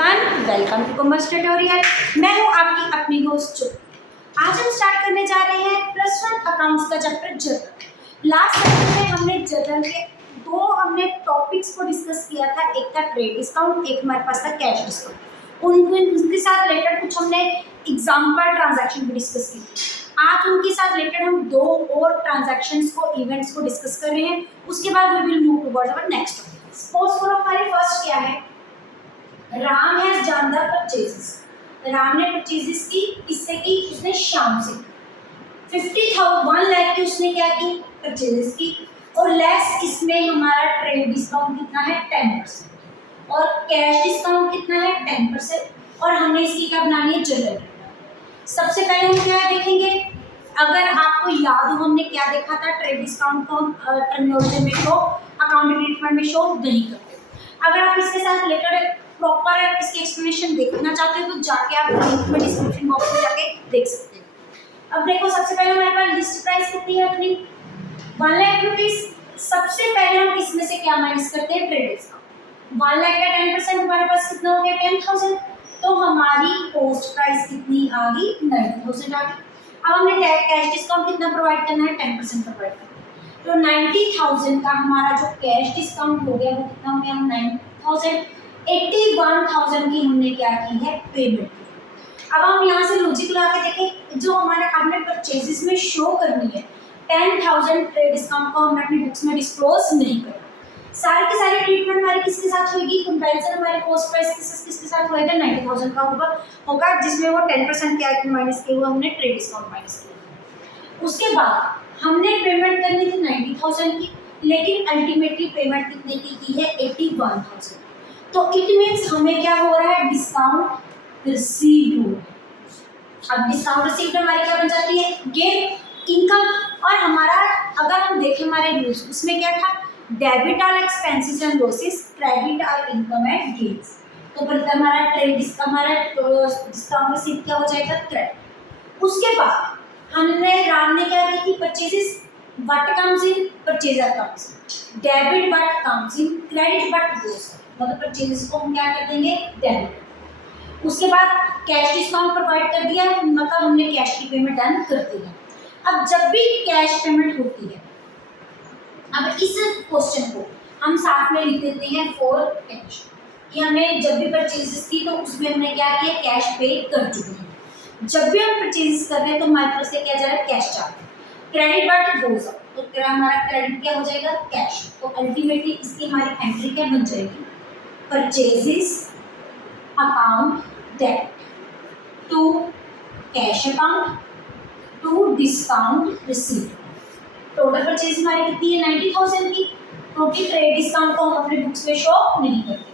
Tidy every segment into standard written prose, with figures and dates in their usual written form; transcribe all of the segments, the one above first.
Everyone, welcome to commerce tutorial. मैं हूं आपकी अपनी होस्ट जो। आज हम स्टार्ट करने जा रहे हैं +1 अकाउंट्स का चैप्टर जर्नल। लास्ट सेशन में हमने जर्नल के दो टॉपिक्स को डिस्कस किया था, एक था ट्रेड डिस्काउंट, एक हमारे पास था कैश डिस्काउंट। उनके साथ रिलेटेड कुछ हमने एग्जाम्पल ट्रांजैक्शन भी डिस्कस की थी। आज उनके साथ रिलेटेड हम दो और ट्रांजैक्शंस को, इवेंट्स को डिस्कस कर रहे हैं। उसके बाद we will move towards our next topic. Suppose करो हमारी फर्स्ट क्या है, Ram has done the purchases. Ram ने परचेजेस की, किससे की? उसने श्याम से। 1 लाख की उसने क्या की? परचेजेस की। और लेस इसमें हमारा ट्रेड डिस्काउंट कितना है? 10%। और कैश डिस्काउंट कितना है? 10%। और हमने इसकी क्या बनानी है? जर्नल। सबसे पहले हम क्या देखेंगे, अगर आपको याद हो हमने क्या देखा था, ट्रेड डिस्काउंट को टर्मिनोलॉजी में शो, अकाउंटिंग ट्रीटमेंट में शो नहीं करते। अगर आप इसके साथ रिलेटेड प्रॉपर इसकी एक्सप्लेनेशन देखना चाहते हो तो जाके आप लिंक में डिस्क्रिप्शन बॉक्स में जाके देख सकते हैं। अब देखो, सबसे पहले हमारे पास लिस्ट प्राइस कितनी है अपनी? 1 लाख रुपीस। सबसे पहले हम इसमें से क्या माइनस करते हैं? Trade discount. 1 लाख का 10% हमारे पास कितना हो गया? 10,000। तो हमारी कॉस्ट प्राइस कितनी आ गई? 90,000 आ गई। अब हमने कैश डिस्काउंट कितना प्रोवाइड करना है? 10% प्रोवाइड करना है। तो 90,000 का हमारा जो कैश डिस्काउंट हो गया वो कितना हो गया? 9,000। 81,000 की हमने क्या की है? पेमेंट। अब हम यहाँ से लॉजिक लगा के देखें, जो हमारे हमने परचेजेस में शो करनी है 10,000 ट्रेड डिस्काउंट को हमने अपनी बुक्स में डिस्क्लोज नहीं करना। सारी की सारी ट्रीटमेंट हमारी किसके साथ होगी? कंपैरिजन हमारे कॉस्ट प्राइस किसके साथ होएगा? 90,000 का होगा जिसमें वो 10% क्या माइनस किया हुआ हमने? ट्रेड डिस्काउंट माइनस किया। उसके बाद हमने पेमेंट करनी थी 90,000 की, लेकिन अल्टीमेटली पेमेंट कितने की है? 81,000। तो इट मीन्स हमें क्या हो रहा है? डिस्काउंट रिसीव्ड हो। अब डिस्काउंट रिसीव्ड हमारी क्या बन जाती है? Gain, income. और हमारा अगर हम देखें हमारे रूल्स, उसमें क्या था? Debit are expenses and losses, credit are income and gains. तो बोलते हमारा डिस्काउंट रिसीव क्या हो जाएगा? क्रेडिट। उसके बाद राम ने क्या की थी? Purchases. What comes in? Purchaser comes. Debit what comes in? Credit what goes. मतलब परचेजेस को हम क्या कर देंगे? डेबिट। उसके बाद कैश डिस्काउंट प्रोवाइड कर दिया, मतलब हमने कैश की पेमेंट डन कर दी है। अब जब भी कैश पेमेंट होती है, अब इस क्वेश्चन को हम साथ में लिख देते हैं फॉर कैश, कि हमने जब भी परचेजेस की तो उसमें हमने क्या किया? कैश पे कर चुके हैं। जब भी हम परचेजेस कर रहे हैं तो हमारे तरफ से क्या जा रहा है? कैश जा रहा है। क्रेडिट व्हाट गोज अप, तो हमारा क्रेडिट क्या हो जाएगा? कैश। तो अल्टीमेटली इसकी हमारी एंट्री क्या बन जाएगी? Purchases account debt to cash account to discount receipt। Total purchase हमारी कितनी है? 90,000 की। क्योंकि ट्रेड डिस्काउंट को हम अपने बुक्स में शो नहीं करते।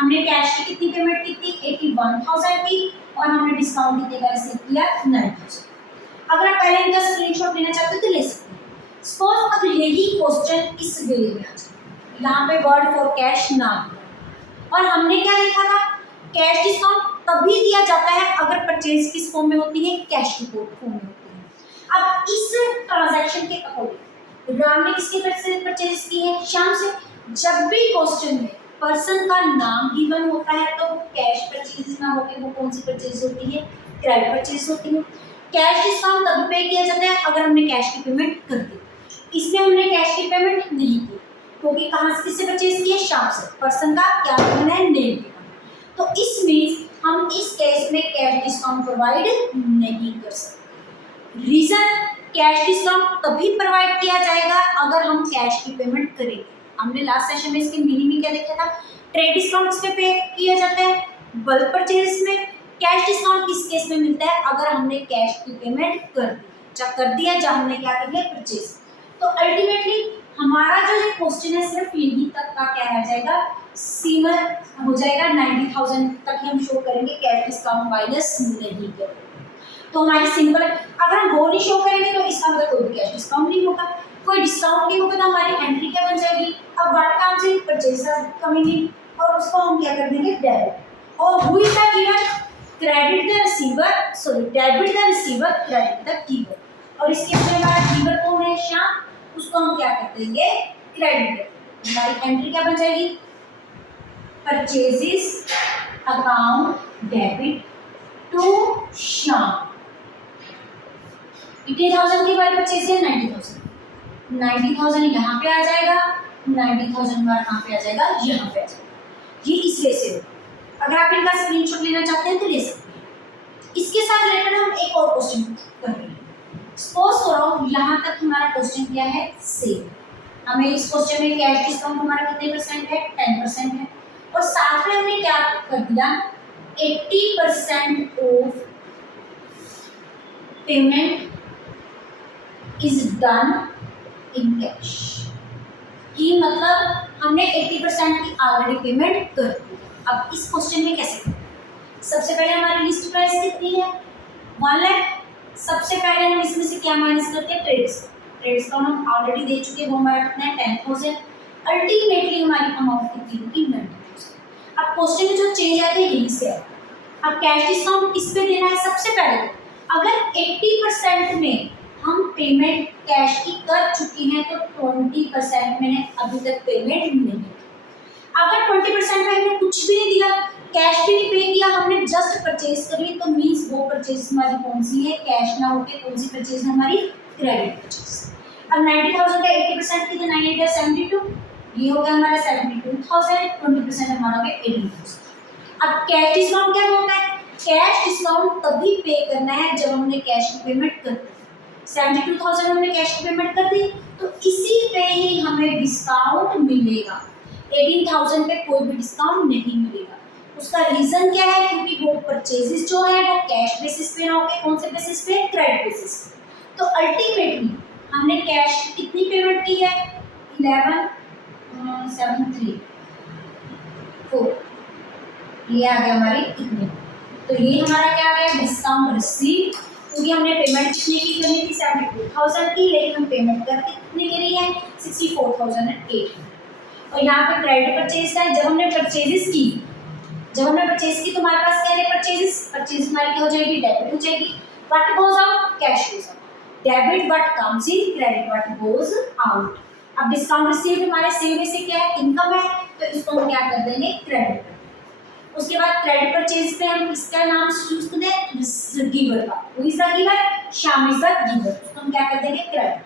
हमने कैश की कितनी पेमेंट की थी? 81,000 की। और हमने डिस्काउंट कितने का रिसीव किया? 9,000। अगर आप पहले इनका स्क्रीनशॉट लेना चाहते हो तो ले सकते हैं। सपोज अब यही क्वेश्चन इस वे में आ जाए, यहाँ पे वर्ड फॉर कैश ना, और हमने क्या लिखा था? कैश डिस्काउंट तभी दिया जाता है अगर परचेज किस फॉर्म में होती है? कैश की फॉर्म में होती है। अब इस ट्रांजैक्शन के अकॉर्डिंग राम ने किसके परचेज की है? श्याम से। जब भी क्वेश्चन में पर्सन का नाम गिवन होता है तो वो कैश परचेज ना होकर वो कौन सी परचेज होती है? क्रेडिट परचेज होती है। कैश डिस्काउंट तब पे किया जाता है अगर हमने कैश की पेमेंट कर दी। इसमें हमने कैश की पेमेंट नहीं की, क्योंकि कहाँ से किससे परचेज किए? श्याम से। पर्सन का क्या गिवन है? Name given. तो इस मीन्स हम इस केस में कैश डिस्काउंट प्रोवाइड नहीं कर सकते। रीजन, कैश डिस्काउंट तभी प्रोवाइड किया जाएगा अगर हम कैश की पेमेंट करें। हमने लास्ट सेशन में इसके मीनिंग में क्या देखा था? ट्रेड डिस्काउंट किस पे पे किया जाता है? बल्क परचेज में। कैश डिस्काउंट किस केस में मिलता है? अगर हमने कैश की पेमेंट कर दी, जब हमने क्या कर लिया? परचेज। तो अल्टीमेटली हमारा जो ये क्वेश्चन है सिर्फ यही तक का क्या रह जाएगा? सीमा हो जाएगा। 90,000 तक ही हम शो करेंगे, कैश डिस्काउंट माइनस नहीं करेंगे। तो हमारी सिंपल, अगर हम वो नहीं शो करेंगे तो इसका मतलब कोई भी कैश डिस्काउंट नहीं होगा, कोई डिस्काउंट नहीं होगा, तो हमारी एंट्री क्या बन जाएगी? अब what comes in? Purchase coming in, और उसको हम क्या कर देंगे? डेबिट। और who is the giver? Credit the receiver, sorry debit the receiver, credit the giver. और इसके अंदर हमारा गिवर कौन है? श्याम। उसको हम क्या कर देंगे? क्रेडिट। हमारी एंट्री क्या बन जाएगी? Purchases account debit to Shyam. 80,000 की हमारी परचेज है 90,000। 90,000 यहाँ पे आ जाएगा, 90,000 हमारा कहाँ पे आ जाएगा, यहाँ पे आ जाएगा। ये इस वे से होगा। अगर आप इनका स्क्रीनशॉट लेना चाहते हैं तो ले सकते हैं। इसके साथ रिलेटेड हम एक और क्वेश्चन कर रहे हैं। सपोज करो यहाँ तक हमारा क्वेश्चन क्या है, सेम। हमें इस क्वेश्चन में कैश डिस्काउंट हमारा कितने परसेंट है, 10% है, और साथ में हमने क्या कर दिया, 80% of payment is done in cash. कि मतलब हमने 80% की ऑलरेडी पेमेंट कर दी। अब इस क्वेश्चन में कैसे करें? सबसे पहले हमारी लिस्ट प्राइस कितनी है, 1 लाख। सबसे पहले हम इसमें से क्या माइनस करते हैं, ट्रेड्स। ट्रेड्स का हम ऑलरेडी दे चुके हैं, वो हमारा कितना है 10,000। अल्टीमेटली हमारी अमाउंट कितनी होगी, 90,000। अब क्वेश्चन में जो चेंज आते हैं यहीं से। अब कैश डिस्काउंट किस पे देना है, सबसे पहले अगर 80% में हम पेमेंट कैश की कर चुके हैं तो 20% मैंने अभी तक पेमेंट नहीं की। अगर 20% में हमने कुछ भी नहीं दिया, कैश भी नहीं पे किया, हमने जस्ट परचेज करी, तो मींस वो परचेज हमारी कौन सी है, कैश ना होके कौन सी परचेज है, हमारी क्रेडिट परचेज। अब 90,000 का 80% कितना, 98 है 72, ये हो गया हमारा 72,000। 20% हमारा हो गया 18,000। अब कैश डिस्काउंट क्या होता है, कैश डिस्काउंट तभी पे करना है जब हमने कैश की पेमेंट कर दी। 72,000 हमने कैश की पेमेंट कर दी, तो इसी पे ही हमें डिस्काउंट मिलेगा। 18,000 पे कोई भी डिस्काउंट नहीं मिलेगा। उसका रीजन क्या है, क्योंकि वो परचेजेस जो है वो कैश बेसिस पे ना होके कौन से बेसिस पे, क्रेडिट बेसिस पे। तो अल्टीमेटली हमने कैश की कितनी पेमेंट की है, 11,734, ये आ गया हमारी इतनी। तो ये हमारा क्या आ गया, डिस्काउंट रिसीव, क्योंकि हमने पेमेंट कितने की करनी थी, 72,000 की, लेकिन हम पेमेंट करके कितनी करी है, 64,800। और यहाँ पे क्रेडिट परचेज है, जब हमने परचेजेस की, तो हमारे पास क्या है, परचेज हमारी क्या हो जाएगी, डेबिट हो जाएगी। What goes out, cash goes out. Debit what comes in, credit what goes out. अब डिस्काउंट रिसीव्ड हमारे सेव से क्या है, इनकम है, तो इसको हम क्या कर देंगे, क्रेडिट। उसके बाद क्रेडिट परचेज पे हम इसका नाम चूज कर दें, गिवर का। Who is the giver, Shyam is the giver, तो हम क्या कर देंगे, क्रेडिट।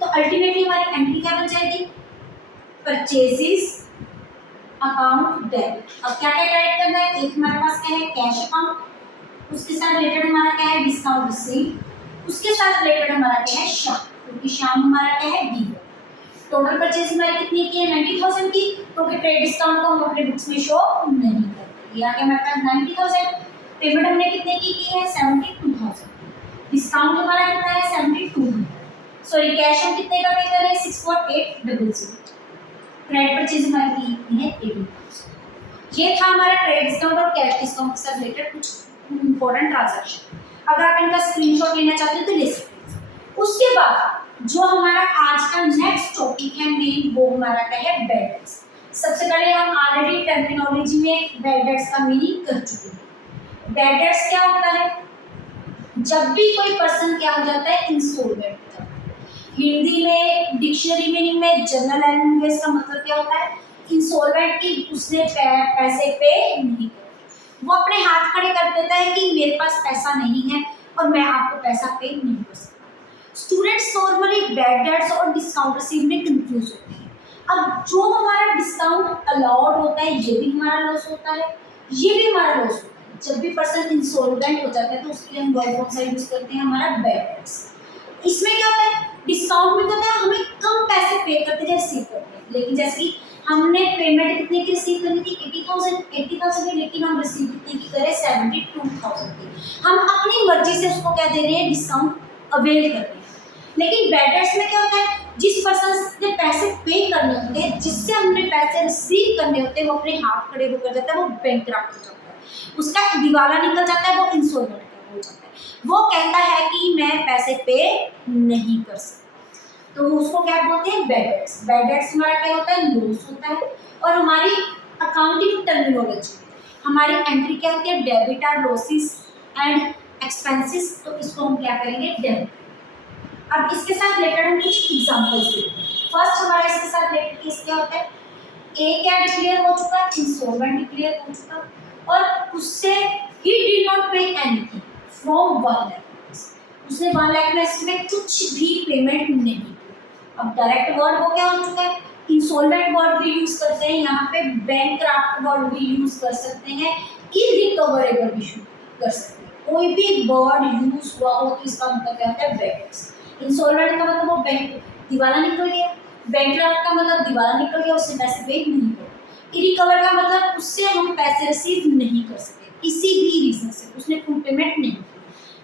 तो अल्टीमेटली हमारी एंट्री क्या बन जाएगी, परचेजेस अकाउंट डेबिट। अब क्या क्या क्रेडिट करना है, एक हमारे पास क्या है, कैश अकाउंट, उसके साथ रिलेटेड हमारा क्या है, डिस्काउंट रिसीव, उसके साथ रिलेटेड हमारा क्या है, श्याम, क्योंकि श्याम हमारा क्या है, गिवर। टोटल परचेज हमारी कितनी की है, 90,000 की, क्योंकि ट्रेड डिस्काउंट को हम अपने बुक्स में शो नहीं करते। ये आ गया हमारे पास 90,000। पेमेंट हमने कितने की है, 72,000। डिस्काउंट हमारा कितना है, 7200। सॉरी, कैश हम कितने का पे कर रहे हैं, 64800। क्रेडिट परचेज हमारी की है 18,000। ये था हमारा ट्रेड डिस्काउंट और कैश डिस्काउंट के साथ रिलेटेड कुछ इंपॉर्टेंट ट्रांजैक्शन। अगर आप इनका स्क्रीनशॉट लेना चाहते हैं तो ले सकते हैं। उसके बाद जो हमारा आज का नेक्स्ट टॉपिक है मेन, वो हमारा क्या है, बैड डेट्स। सबसे पहले हम ऑलरेडी टर्मिनोलॉजी में बैड डेट्स का मीनिंग कर चुके हैं। बैड डेट्स क्या होता है, जब भी कोई पर्सन क्या हो जाता है, इंसॉल्वेंट हो जाता है। हिंदी में डिक्शनरी मीनिंग में जनरल लैंग्वेज का मतलब क्या होता है, इंसॉल्वेंट की उसने पैसे पे नहीं करे, वो अपने हाथ खड़े कर देता है कि मेरे पास पैसा नहीं है और मैं आपको पैसा पे नहीं कर सकता। स्टूडेंट्स नॉर्मली बैड डेट्स और डिस्काउंट रिसीव में कंफ्यूज होते हैं। अब जो हमारा डिस्काउंट अलाउड होता है ये भी हमारा लॉस होता है, ये भी हमारा लॉस होता है। जब भी पर्सन इंसॉल्वेंट हो जाता है तो उसके लिए हम वर्ड कौन सा यूज करते हैं, हमारा बैड डेट्स। इसमें क्या होता है, डिस्काउंट में होता है हमें कम पैसे पे करते हैं, रिसीव करते हैं, लेकिन जैसे कि हमने पेमेंट कितने की रिसीव करनी थी, 80,000 की, लेकिन हम रिसीव कितने की करें, 72,000 की। हम अपनी मर्जी से उसको क्या दे रहे हैं, डिस्काउंट अवेल कर रहे हैं। लेकिन बैड डेट्स में क्या होता है, जिस पर्सन ने पैसे पे करने होते हैं, जिससे हमने पैसे रिसीव करने होते हैं, वो अपने हाथ खड़े होकर जाता है, वो बैंकक्रप्ट हो जाता है, उसका दिवाला निकल जाता है, वो इंसॉल्वेंट हो जाता है। वो कहता है कि मैं पैसे पे नहीं कर सकता, तो उसको क्या बोलते हैं, बैड डेट्स। बैड डेट्स हमारा क्या होता है, लॉस होता है। और हमारी अकाउंटिंग टर्मिनोलॉजी, हमारी एंट्री क्या होती है, debit R losses and expenses, तो इसको हम क्या करेंगे, डेबिट। अब इसके साथ रिलेटेड हम कुछ एग्जांपल्स देखते हैं। फर्स्ट हमारा इसके साथ रिलेटेड केस क्या होता है, ए क्या डिक्लेयर हो चुका है, इंसॉल्वेंट डिक्लेयर हो चुका, और उससे he did not pay anything from 1 lakh, उसने 1 लाख में कुछ भी पेमेंट नहीं की। अब डायरेक्ट वर्ड हो क्या हो चुका है, इंसॉल्वेंट वर्ड भी यूज करते हैं यहाँ पे, बैंकक्रप्ट वर्ड भी यूज कर सकते हैं, इररिकवरेबल भी कर सकते हैं। कोई भी वर्ड यूज हुआ हो तो इसका मतलब क्या होता है, बैंकर्स। इंसॉल्वेंट का मतलब वो बैंक दिवाला निकल गया, बैंकक्रप्ट का मतलब दिवाला निकल गया, उससे पैसे पे नहीं हुए, इरिकवर का मतलब उससे हम पैसे रिसीव नहीं कर सकते किसी भी रीजन से, उसने फुल पेमेंट नहीं की,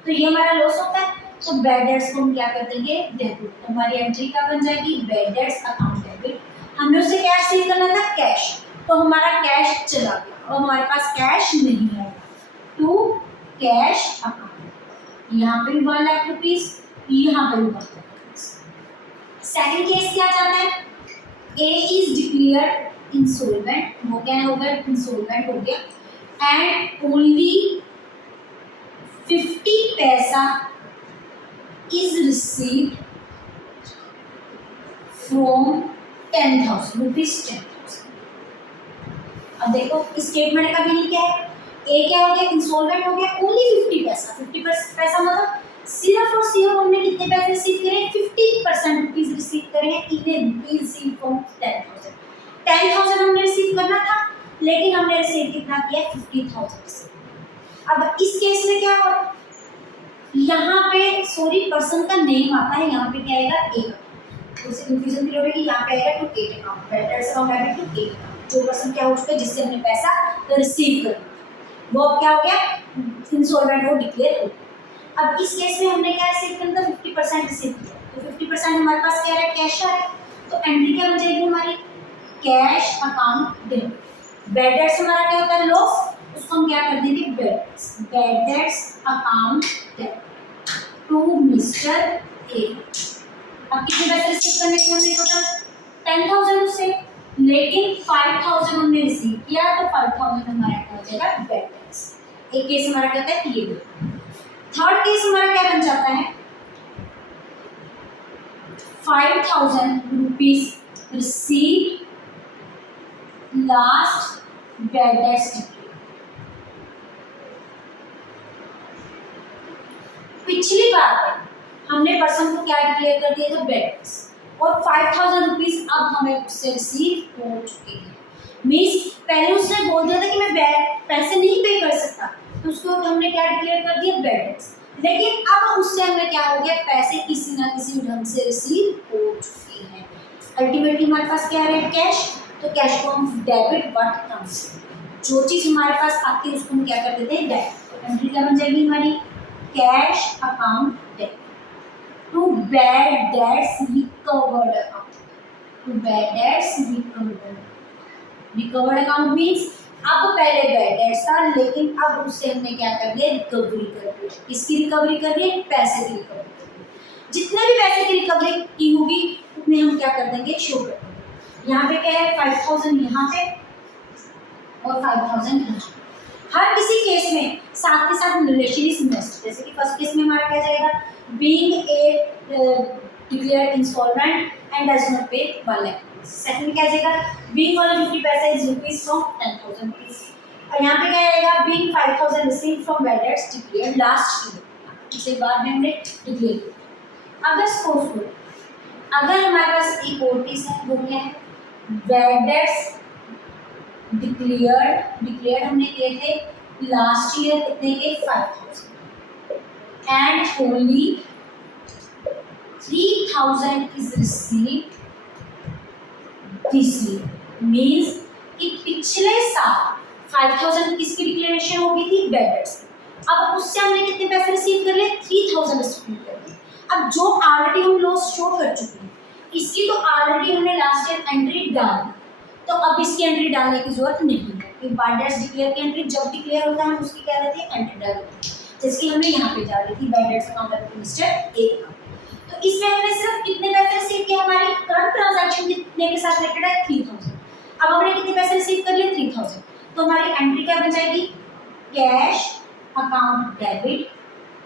तो ये हमारा लॉस होता है। तो बैड डेट्स को हम क्या कर देंगे, डेबिट। तो हमारी एंट्री क्या बन जाएगी, बैड डेट्स अकाउंट डेबिट। हमने उससे कैश सेव करना था, कैश, तो हमारा कैश चला गया और हमारे पास कैश नहीं है, टू कैश अकाउंट। यहाँ पे भी 1 लाख रुपीज, यहाँ पे भी 1 लाख रुपीज। सेकंड केस क्या जाता है, ए इज डिक्लेयर्ड इंसॉल्वेंट, वो क्या हो गया, इंसॉल्वेंट हो गया, एंड ओनली 50 पैसा is received from 10,000 rupees 10,000। अब देखो स्टेटमेंट का मीनिंग क्या है, ए क्या हो गया, इंसॉल्वेंट हो गया, ओनली 50 पैसा, 50 पैसा मतलब सिर्फ और सिर्फ हमने कितने पैसे रिसीव करे, 50% रुपीज रिसीव करे हैं, इन रुपीज रिसीव फ्रॉम 10,000। 10,000 हमने रिसीव करना था, लेकिन हमने रिसीव कितना किया, 50,000। अब इस केस में क्या हो, यहाँ पे सॉरी पर्सन का नेम आता है, यहाँ पे क्या आएगा, ए का, उससे कंफ्यूजन भी होगी, यहाँ पे आएगा to A account, balance account आएगा टू ए अकाउंट, जो पर्सन क्या हो चुका है जिससे हमने पैसा रिसीव कर वो अब क्या हो गया, इंसॉल्वेंट हो डिक्लेयर हो। अब इस केस में हमने क्या रिसीव करना था, 50% रिसीव किया, तो 50% हमारे पास क्या है, कैश आ रहा है, तो एंट्री क्या बन जाएगी हमारी, cash account debit. Bad debts हमारा क्या होता है, लॉस, उसको हम क्या कर देंगे, bad debts account debit to mister A. अब कितने पैसे रिसीव करने थे हमने, टोटल 10,000 उससे, लेकिन 5,000 हमने रिसीव किया, तो 5,000 हमारा क्या हो जाएगा, बैड डेट्स। एक केस हमारा क्या होता है, ये। थर्ड केस हमारा क्या बन जाता है, 5,000 rupees receive last bad debts. पिछली बार में हमने पर्सन को क्या डिक्लेयर कर दिया था, बैड डेट्स, और 5,000 रुपीज अब हमें उससे रिसीव हो चुके हैं। मीन्स पहले उसने बोल दिया था कि मैं पैसे नहीं पे कर सकता, तो उसको हमने क्या डिक्लेयर कर दिया, बैड डेट्स, लेकिन अब उससे हमें क्या हो गया, पैसे किसी ना किसी ढंग से रिसीव हो चुके हैं। अल्टीमेटली हमारे पास क्या है, कैश, तो कैश को हम डेबिट व्हाट कम्स, जो चीज हमारे पास आती है उसको हम क्या कर देते हैं, डेबिट। तो एंट्री क्या बन जाएगी हमारी, cash account debit to bad debts recovered account, to bad debts recovered account means अब पहले बैड डेट्स था, लेकिन अब उससे हमने क्या कर दिया, रिकवरी कर दी। किसकी रिकवरी कर रही है, पैसे की रिकवरी कर दी। जितने भी पैसे की रिकवरी की होगी उतने हम क्या कर देंगे, शो कर देंगे। यहाँ पे क्या है, 5,000 यहाँ पे और 5,000 यहाँ। हर किसी केस में साथ के साथ रिलेशन इज मस्ट। जैसे कि फर्स्ट केस में हमारा क्या जाएगा, being a declared insolvent and does not पे 1 लाख। सेकंड क्या जाएगा, बीइंग वाला 50 पैसा इज रुपीज फ्रॉम 10,000 रुपीज। और यहाँ पे क्या आएगा, being 5,000 receive from bad debts declared last year, इसके बाद में हमने डिक्लेयर किया। अगर सपोज अगर हमारे पास एक और केस है, वो क्या है, बैड डेट्स डिक्लेयर्ड हमने किए थे लास्ट ईयर कितने के, 5,000 and only 3,000 is received this year. Means कि पिछले साल 5,000 किसकी डिक्लेरेशन हो गई थी, बैड डेट्स। अब उससे हमने कितने पैसे रिसीव कर लिए, 3,000 रिसीव कर लिए। अब जो ऑलरेडी हम लॉस शो कर चुके हैं, इसकी तो ऑलरेडी हमने लास्ट ईयर एंट्री डाल दी, तो अब इसकी एंट्री डालने की जरूरत नहीं है, क्योंकि बैड डेट्स डिक्लेयर की एंट्री जब डिक्लेयर होता है हम उसकी क्या रहती है, एंट्री डाल देते हैं। जैसे कि हमने यहाँ पे डाली थी bad debts account of mister A. तो इसमें हमने सिर्फ कितने पैसे रिसीव किए, हमारे करंट ट्रांजैक्शन कितने के साथ रिलेटेड है, 3,000। अब हमने कितने पैसे रिसीव कर लिए, 3,000, तो हमारी एंट्री क्या बन जाएगी, cash account debit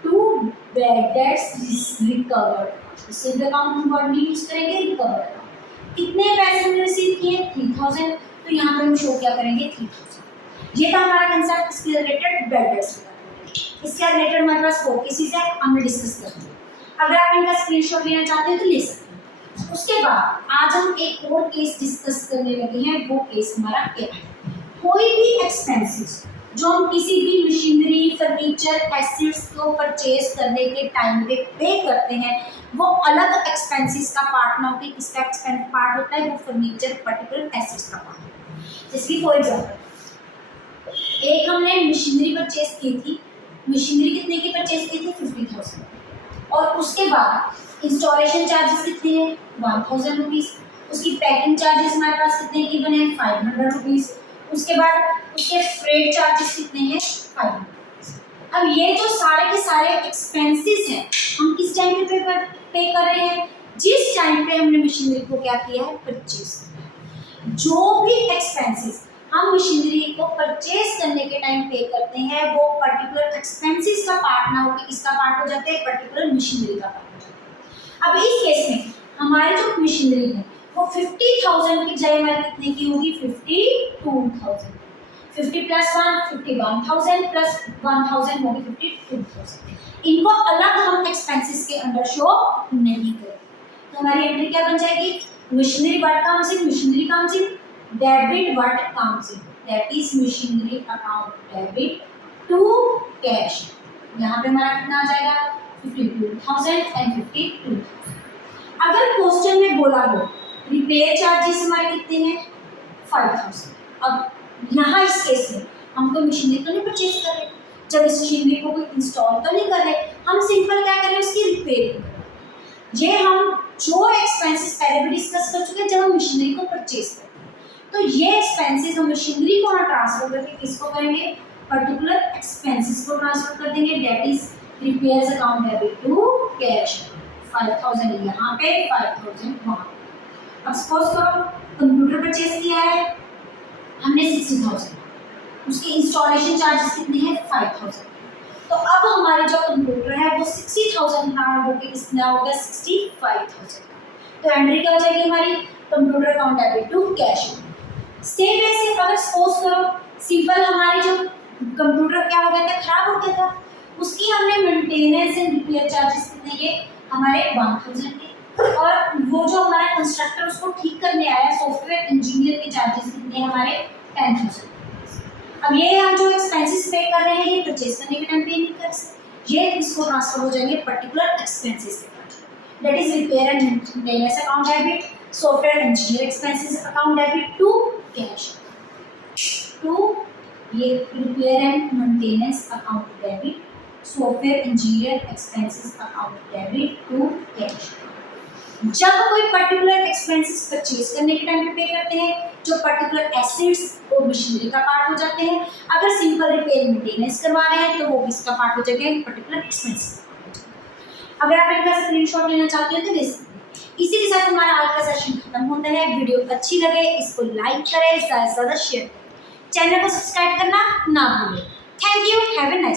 to bad debts recovered. सिर्फ अकाउंट हम वर्ड नहीं यूज करेंगे, रिकवर्ड अकाउंट। कितने पैसे हमने रिसीव किए, 3,000, तो यहाँ पे हम शो क्या करेंगे, 3,000। ये था हमारा कंसेप्ट इसके रिलेटेड ब्लड टेस्ट। इसके रिलेटेड हमारे पास 4 केसेस है, हमने डिस्कस कर दिया। अगर आप इनका स्क्रीनशॉट लेना चाहते हैं तो ले सकते हैं। उसके बाद आज हम एक और केस डिस्कस करने लगे हैं। वो केस हमारा क्या है, कोई भी एक्सपेंसेस जो हम किसी भी मशीनरी, फर्नीचर, एसेट्स को परचेज करने के टाइम पे करते हैं, वो अलग एक्सपेंसेस का पार्ट ना होकर किसका एक्सपेंस पार्ट होता है, वो फर्नीचर पर्टिकुलर एसेट्स का पार्ट होता है। जैसे फॉर एग्जांपल एक हमने मशीनरी परचेज की थी, मशीनरी कितने की परचेज की थी, 50,000, और उसके बाद इंस्टॉलेशन चार्जेस कितने हैं, 1000 रुपीज़। उसकी पैकिंग चार्जेस हमारे पास कितने की बने हैं, 500 रुपीज़। उसके बाद उसके फ्रेट चार्जेस कितने हैं, 500। अब ये जो सारे के सारे एक्सपेंसेस हैं हम किस टाइम पे पे कर रहे हैं, जिस टाइम पे हमने मशीनरी को क्या किया है, परचेज। जो भी एक्सपेंसेस हम मशीनरी को परचेज करने के टाइम पे करते हैं वो पर्टिकुलर एक्सपेंसेस का पार्ट ना होकर किसका पार्ट हो जाते हैं, पर्टिकुलर मशीनरी का पार्ट हो जाता है। अब इस केस में हमारी जो मशीनरी है वो 50,000 की जगह हमारी कितने की होगी, 52,000। 50 प्लस 1 51,000 प्लस 1,000 होगी 52,000। इनको अलग हम एक्सपेंसेस के अंदर शो नहीं करें। तो हमारी एंट्री क्या बन जाएगी, machinery what comes in, machinery comes in debit what comes in, that is machinery account debit to cash. यहाँ पे हमारा कितना आ जाएगा, 52,000 एंड 52,000। अगर क्वेश्चन में बोला हो रिपेयर चार्जेस हमारे कितने हैं, 5,000। अब यहाँ इस केस में हम कोई मशीनरी तो नहीं परचेज कर रहे, जब इस मशीनरी को कोई इंस्टॉल तो नहीं कर रहे, हम सिंपल क्या करें, उसकी रिपेयरिंग करें। ये हम जो एक्सपेंसेस पहले भी डिस्कस कर चुके हैं जब हम मशीनरी को परचेज करते हैं, तो ये एक्सपेंसेस हम मशीनरी को ट्रांसफर करके किसको करेंगे, पर्टिकुलर एक्सपेंसेस को ट्रांसफर कर देंगे, that is repairs account debit to cash. 5,000 यहाँ पे, 5,000 वहाँ पे। अब सपोज करो कंप्यूटर परचेज किया है हमने 60,000, उसके इंस्टॉलेशन चार्जेस कितने हैं, 5,000। तो अब हमारे जो कंप्यूटर है वो 60,000 का होकर कितना हो गया, 65,000। तो एंट्री क्या हो जाएगी हमारी, computer account debit to cash. Same वैसे अगर सपोज करो सिंपल हमारी जो कंप्यूटर क्या हो गया था, खराब हो गया था, उसकी हमने मेंटेनेंस एंड रिपेयर चार्जेस कितने के, हमारे 1,000 के, और वो जो हमारा कंस्ट्रक्टर उसको ठीक करने आया सॉफ्टवेयर इंजीनियर के चार्जेस कितने हमारे 10,000। अब ये हम जो एक्सपेंसेस पे कर रहे हैं ये परचेज करने के टाइम पे नहीं कर सकते, ये इसको ट्रांसफर हो जाएंगे पर्टिकुलर एक्सपेंसेस के पास, that is repair and maintenance account debit, software engineer expenses account debit to cash, to ये repair and maintenance account debit, software engineer expenses account debit to cash. जब कोई पर्टिकुलर एक्सपेंसेस परचेज करने के time पे करते हैं जो particular assets और मशीनरी का पार्ट हो जाते हैं, अगर सिंपल रिपेयर मेंटेनेंस करवा रहे हैं तो वो किसका पार्ट हो जाएगा, पर्टिकुलर एक्सपेंसेस। अगर आप इनका स्क्रीनशॉट लेना चाहते हो तो ले सकते हैं। इसी के साथ हमारा आज का सेशन खत्म होता है। वीडियो अच्छी लगे इसको लाइक करें, ज़्यादा से ज़्यादा शेयर करें, चैनल को सब्सक्राइब करना ना भूलें। Thank you, have a nice